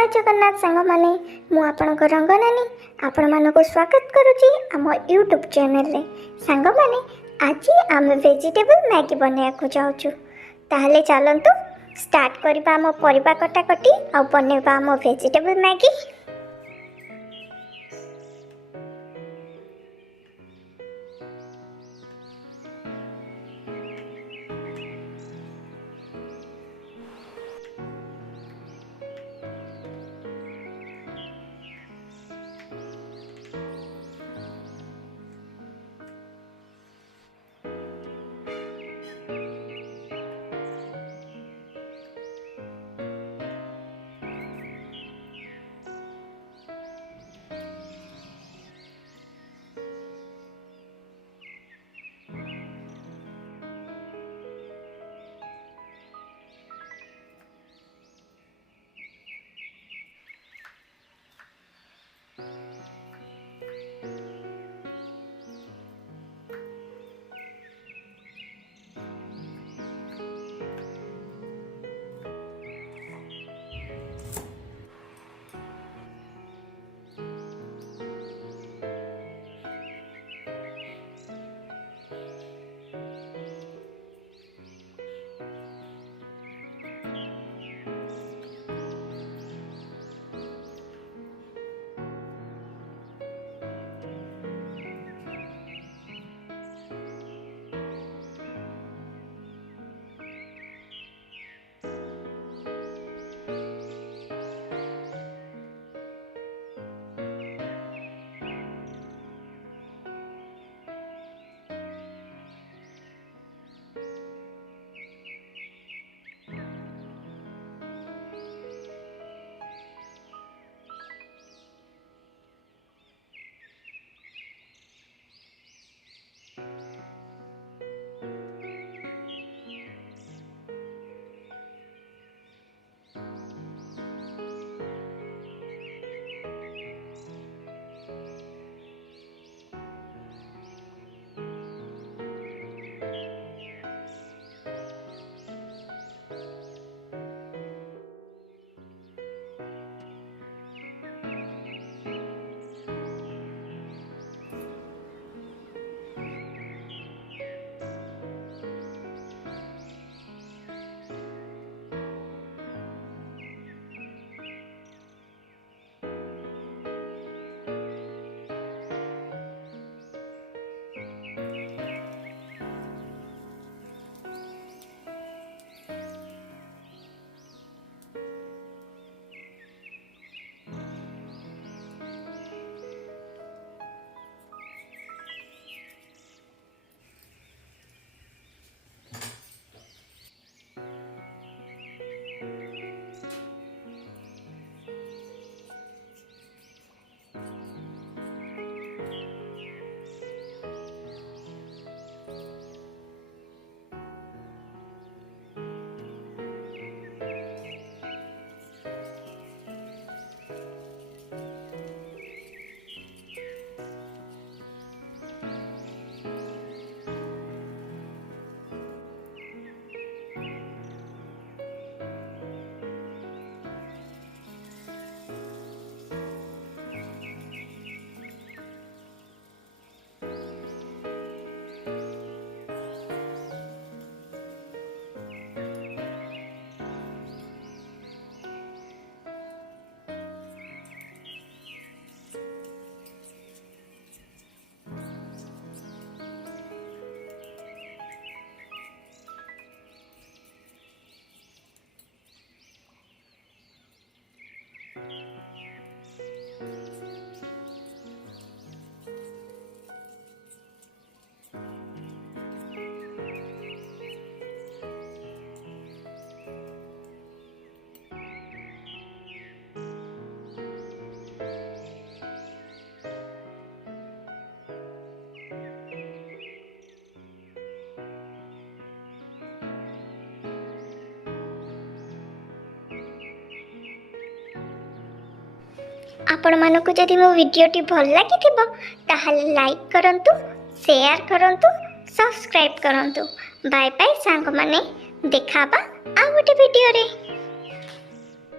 जय जगन्नाथ सांग माने मु आपणक रंगनानी आपण मानक स्वागत करुची आम यूट्यूब चैनल रे। सांग माने आज आम वेजिटेबल मैगी बनैया को जाउछु। ताहले चलंतु स्टार्ट करबा आम परिबा कटाकटी आ बनैबा आम वेजिटेबल मैगी। आपण मानकु जदि मो वीडियोटी भल लागिथिबो ताहाले लाइक करंतु, शेयर करंतु, सब्सक्राइब करंतु। बाय बाय सांग माने, देखाबा आ गोटे वीडियो रे।